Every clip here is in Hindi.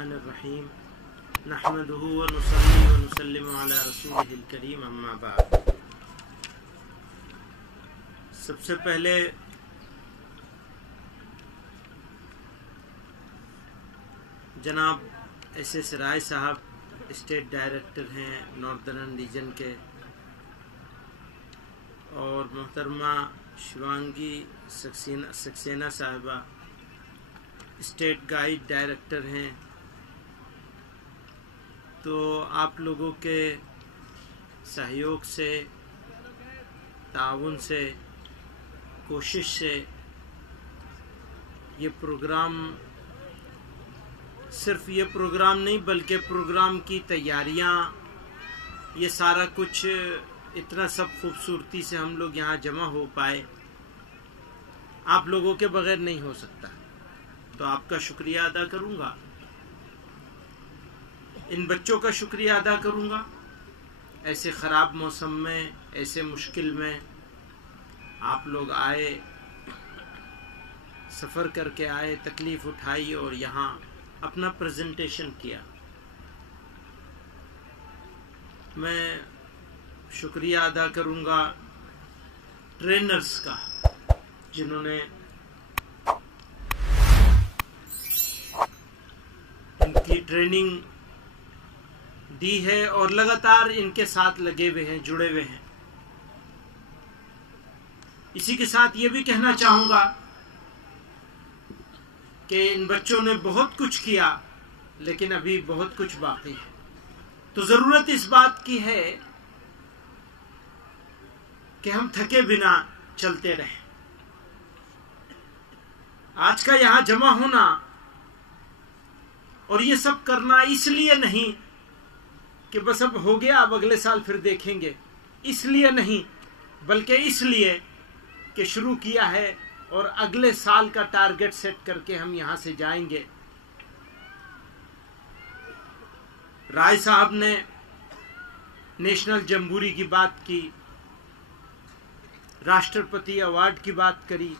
बिस्मिल्लाहिर्रहमानिर्रहीम नहमदुहु व नुसल्ली व नुसल्लिमु अला रसूलिहिल करीम अम्मा बाद। सबसे पहले जनाब एस राय साहब स्टेट डायरेक्टर हैं नॉर्दर्न रीजन के, और मोहतरमा शिवांगी सक्सेना साहिबा स्टेट गाइड डायरेक्टर हैं। तो आप लोगों के सहयोग से, ताउन से, कोशिश से ये प्रोग्राम, सिर्फ ये प्रोग्राम नहीं बल्कि प्रोग्राम की तैयारियां, ये सारा कुछ इतना सब खूबसूरती से हम लोग यहाँ जमा हो पाए, आप लोगों के बगैर नहीं हो सकता। तो आपका शुक्रिया अदा करूँगा, इन बच्चों का शुक्रिया अदा करूँगा। ऐसे ख़राब मौसम में, ऐसे मुश्किल में आप लोग आए, सफ़र करके आए, तकलीफ़ उठाई और यहाँ अपना प्रेजेंटेशन किया। मैं शुक्रिया अदा करूँगा ट्रेनर्स का, जिन्होंने इनकी ट्रेनिंग दी है और लगातार इनके साथ लगे हुए हैं, जुड़े हुए हैं। इसी के साथ ये भी कहना चाहूँगा कि इन बच्चों ने बहुत कुछ किया, लेकिन अभी बहुत कुछ बाकी है। तो ज़रूरत इस बात की है कि हम थके बिना चलते रहें। आज का यहाँ जमा होना और ये सब करना इसलिए नहीं कि बस अब हो गया, अब अगले साल फिर देखेंगे, इसलिए नहीं, बल्कि इसलिए कि शुरू किया है और अगले साल का टारगेट सेट करके हम यहां से जाएंगे। राय साहब ने नेशनल जम्बूरी की बात की, राष्ट्रपति अवार्ड की बात करी।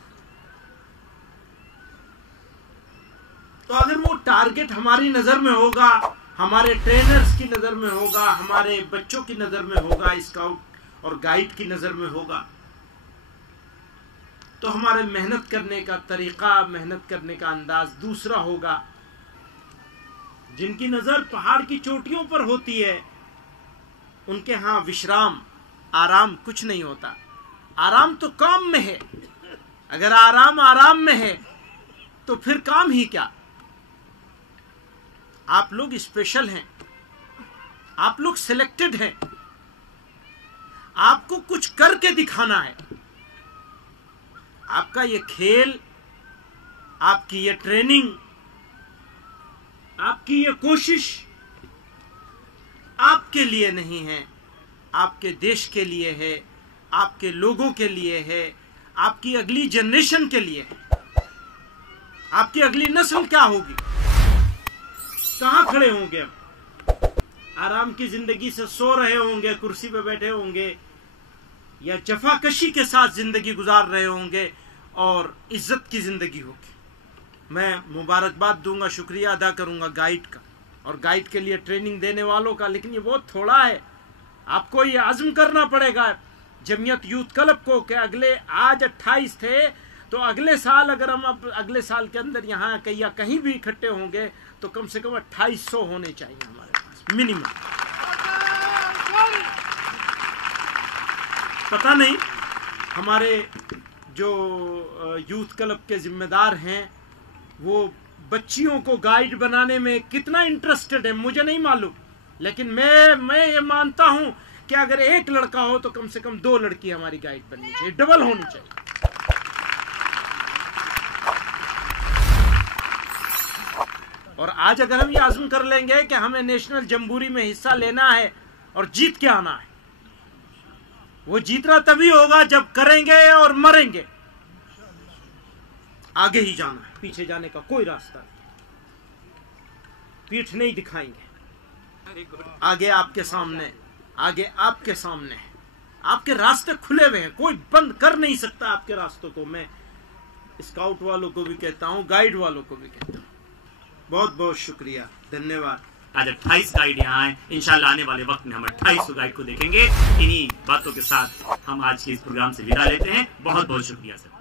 तो अगर वो टारगेट हमारी नजर में होगा, हमारे ट्रेनर्स की नजर में होगा, हमारे बच्चों की नजर में होगा, स्काउट और गाइड की नजर में होगा, तो हमारे मेहनत करने का तरीका, मेहनत करने का अंदाज दूसरा होगा। जिनकी नजर पहाड़ की चोटियों पर होती है, उनके यहां विश्राम, आराम कुछ नहीं होता। आराम तो काम में है। अगर आराम में है तो फिर काम ही क्या। आप लोग स्पेशल हैं, आप लोग सिलेक्टेड हैं, आपको कुछ करके दिखाना है। आपका ये खेल, आपकी ये ट्रेनिंग, आपकी ये कोशिश आपके लिए नहीं है, आपके देश के लिए है, आपके लोगों के लिए है, आपकी अगली जनरेशन के लिए है। आपकी अगली नस्ल क्या होगी, कहां खड़े होंगे हम? आराम की जिंदगी से सो रहे होंगे, कुर्सी पे बैठे होंगे, या जफाकशी के साथ जिंदगी गुजार रहे होंगे और इज्जत की जिंदगी होगी। मैं मुबारकबाद दूंगा, शुक्रिया अदा करूंगा गाइड का और गाइड के लिए ट्रेनिंग देने वालों का, लेकिन ये बहुत थोड़ा है। आपको ये आज़म करना पड़ेगा जमीयत यूथ क्लब को कि अगले, आज 28 थे, तो अगले साल अगर हम अब अगले साल के अंदर यहाँ कहीं भी इकट्ठे होंगे तो कम से कम 2800 होने चाहिए हमारे पास मिनिमम। पता नहीं हमारे जो यूथ क्लब के जिम्मेदार हैं वो बच्चियों को गाइड बनाने में कितना इंटरेस्टेड है, मुझे नहीं मालूम, लेकिन मैं ये मानता हूं कि अगर एक लड़का हो तो कम से कम 2 लड़की हमारी गाइड बननी चाहिए, डबल होनी चाहिए। और आज अगर हम ये आज़म कर लेंगे कि हमें नेशनल जम्बूरी में हिस्सा लेना है और जीत के आना है, वो जीतना तभी होगा जब करेंगे और मरेंगे। आगे ही जाना है, पीछे जाने का कोई रास्ता नहीं, पीठ नहीं दिखाएंगे। आगे आपके सामने, आगे आपके सामने है, आपके रास्ते खुले हुए हैं, कोई बंद कर नहीं सकता आपके रास्तों को। मैं स्काउट वालों को भी कहता हूं, गाइड वालों को भी कहता हूं, बहुत बहुत शुक्रिया, धन्यवाद। आज 28 गाइड यहाँ हैं, इंशाल्लाह आने वाले वक्त में हम 28 गाइड को देखेंगे। इन्हीं बातों के साथ हम आज के इस प्रोग्राम से विदा लेते हैं। बहुत बहुत शुक्रिया सर।